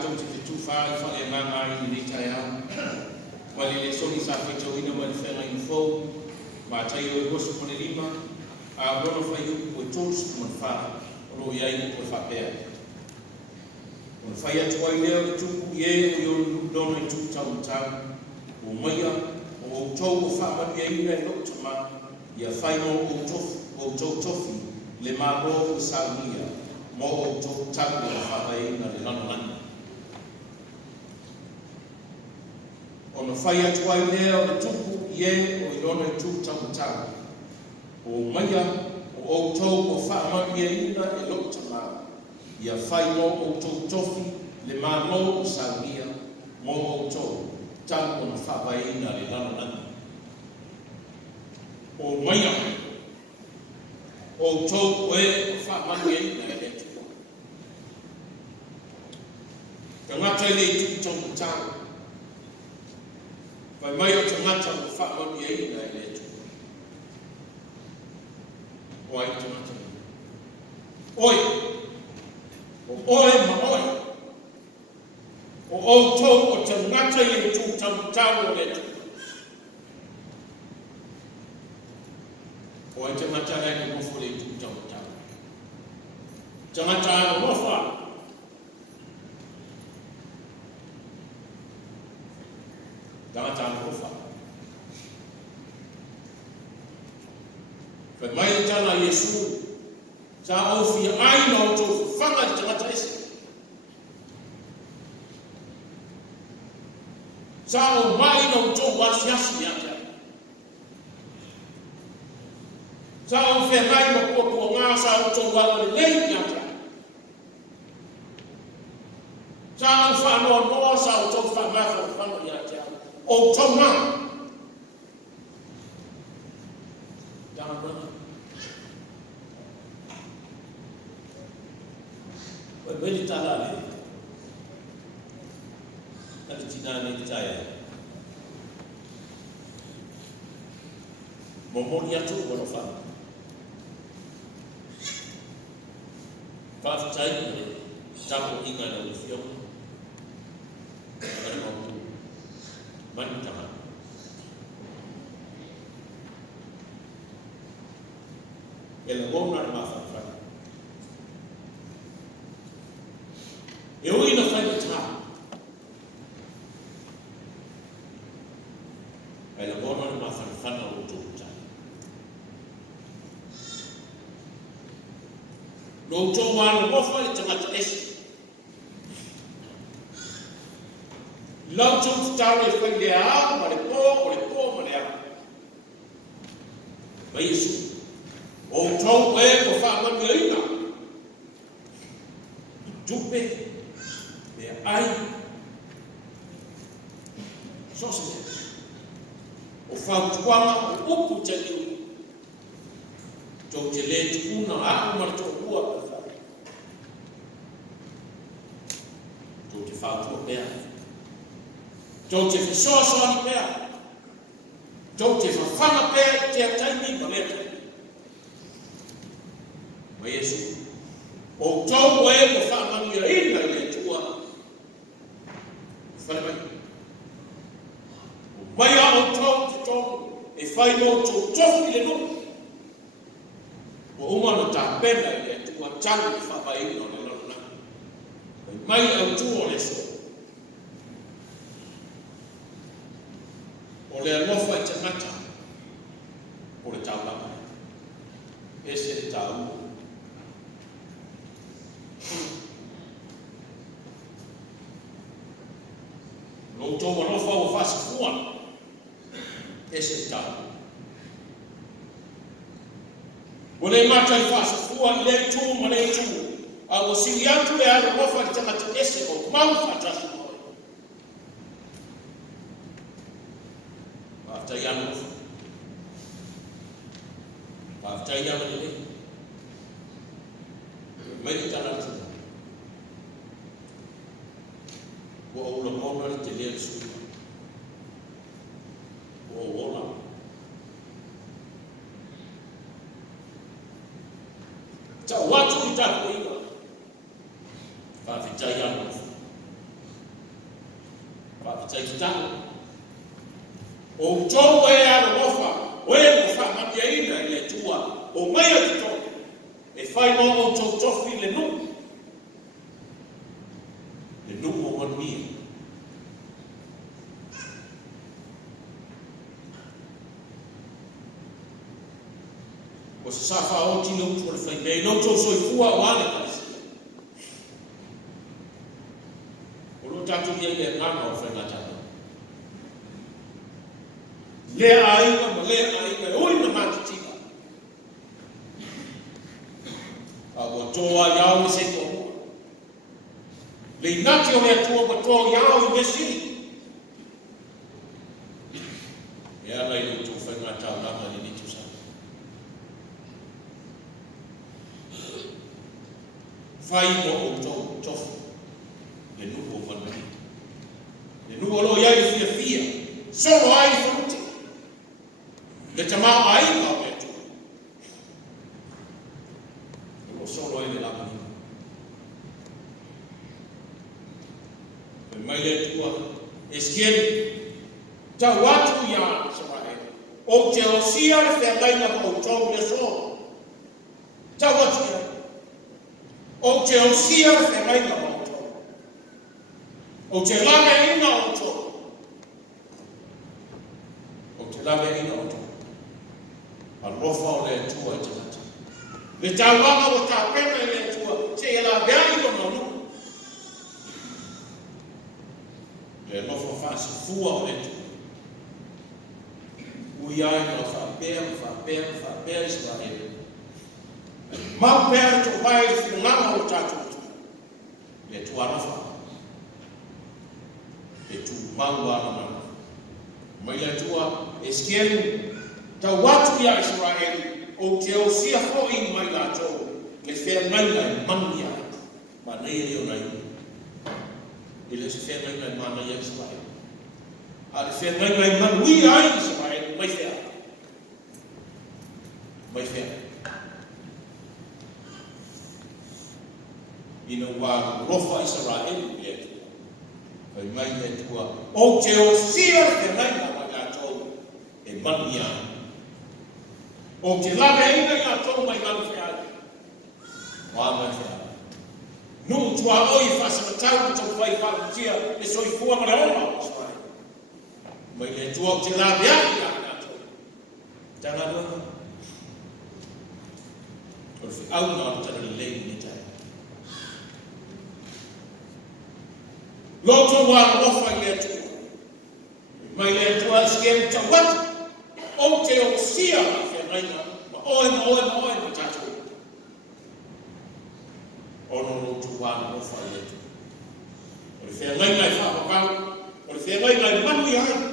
tātou te whai whale nganga I ni tai au. Wale le soni sa whetau ina wale whenga I fau. Ma tai o e wosu kone lima. A rono whai uku koe tōs kuman wha. Ro iai koe whapea. O whai atu ai leo le tuku I e o ionu dono I tuku tau tau. O maia o tau o whamani e ina e lokta ma. Ia whai mo o tau tofi le maro o saunia. Mo o tau tau o whawai ina le lanolani. O na whai atu ai lea o le tuku I e o ilona I tuku tau tau. O maia o tau o whamani e ina e lokta ma. Ia whai mo o tau tofi le maro o saunia. Mo o tau tau o na whawai ina le lanolani. O maia o tau e whamani e ina e le tuku. Ka ngata I le tuku tau tau. Vai mai o tangata o whamani e ina e le tuku. O ai tangata. Oi! O oi ma oi! O tau o tangata I le tuku tau o le tuku. O ai tangata e le mofo le tuku tau. Tangata e le mofa. Tangata e le mofa. Kai mai tana Yesu. Sa ofi ai no tau whanga I tangata ese. Sa o mai no tau wasiasi ata. Sa o whenai ma kua ngā sa o tau wala le lei ata. Sa o whanoa noa sa o tau whangafa o whanoa I ata. O tau ngā. Tana brother. Koe meri tala le. Kali tina ne Ki taia. Momoni atu wano whana. Whaafitai ne tapo inga na uwhiong. Kari mautu. Mani tama. Ele wona na mawhana. E ui na whaina tā. Ele wona na mawhana o tōku tā. Lo tō wāna mofa I tangata esi. Lau tō tau e whai lea au, ma le pō, ma le au. Ma Yesu. O tau e ko whaamani a ina. Tupe. E ai. Sosene. O whautuanga o upu te iu. Tau te le tukuna aku mara tō ua ka whai. Tau te whautua pēr. Tau te whesoasoani pēr. Tau te whawhanga pēr te ataimi ma lea taimi. Ma Yesu. O tau e ko whaamani a ina I le tua. Whale mai. O mai a o tau te tau e whai no tō tofi le no. O umana tā pena I le tua tangu I whawai ina o le lona. Mai au tua le so. O le alofa I te ngata. O le tau lama. Ese le tau. Lo tō alofa o whasifua. Ese le tau. O le mata I whasifua I le tū ma le tū. A o siri atu le alofa I te ngata ese o mau whatasu. Tai anu. Tai anu ni. Meri tana tu. Wo ola mona te le su. Wo ola. Ta watu ita kuiwa. Tai anu. tai tau. O tau e aro ofa, o e mo wha mati aina i le tua, o mai ati tau. E whai no o tau tofi le nu. Le nu o wanmia. O se sa wha o tino utu o le whai mei, no tau soifua o ane kasi. Tatu ia le ngama o whainga tata. Lea ainga ma lea ainga, oi na mātitika. A wa toa iau i se toa. Le inati o mea tua ma toa iau i mesi. E ala i lutu whainga tau nama i nitu sa. Whai mo o tau tofu. Le nuko wanmai. Le nuko lo iai fia fia. Solo ai whamuti. Le tamau ai ngā mea tu. Lo solo ai le lama ni. Le mai le tua. Eskien. Ta watu ia samae. O te o sia le whea ngai na o tau le so. Ta watu ia. O te o sia le whea ngai na o o te lame ina o tō. O te lame ina o tō. A rofa o le tua i te kata. Le tauanga o tā pena i le tua, te e la bea i o nonu. Le rofa whasi fua o le tua. Ui ai no whapea i Israel. Mau pēr tō pai i whingama o tātou tua. Le tua rofa. E tu maua na mana. Mai la tua eskelu ta watu ia Israel o te o sia foi mai la tau. Le whea ngai ngai manu ia. Ma nei e o nai. E le se whea ngai ngai mana ia Israel. A le whea ngai ngai manu ia Israel mai whea. Mai whea. Ina wā rofa Israel ia tu. Kai mai le tua. O te o sia te nai na mai atou e manu ia. O te lawe ina i atou mai manu whiai. Wā mai whiai. Nuu tua oi whasamatau tau whai whalatia e soi fua mara oma o swai. Mai le tua o te lawe ai i atou. Tana nuna. O fi au na o tana lei ni tai. Loto wa rofa i le tua. Mai le tua skiem ta watu. O te o sia i whenaina. Ma oe ma tatu. Ono loto wa rofa i le tua. O le whenaina i whapapau. O le whenaina i manu i hai.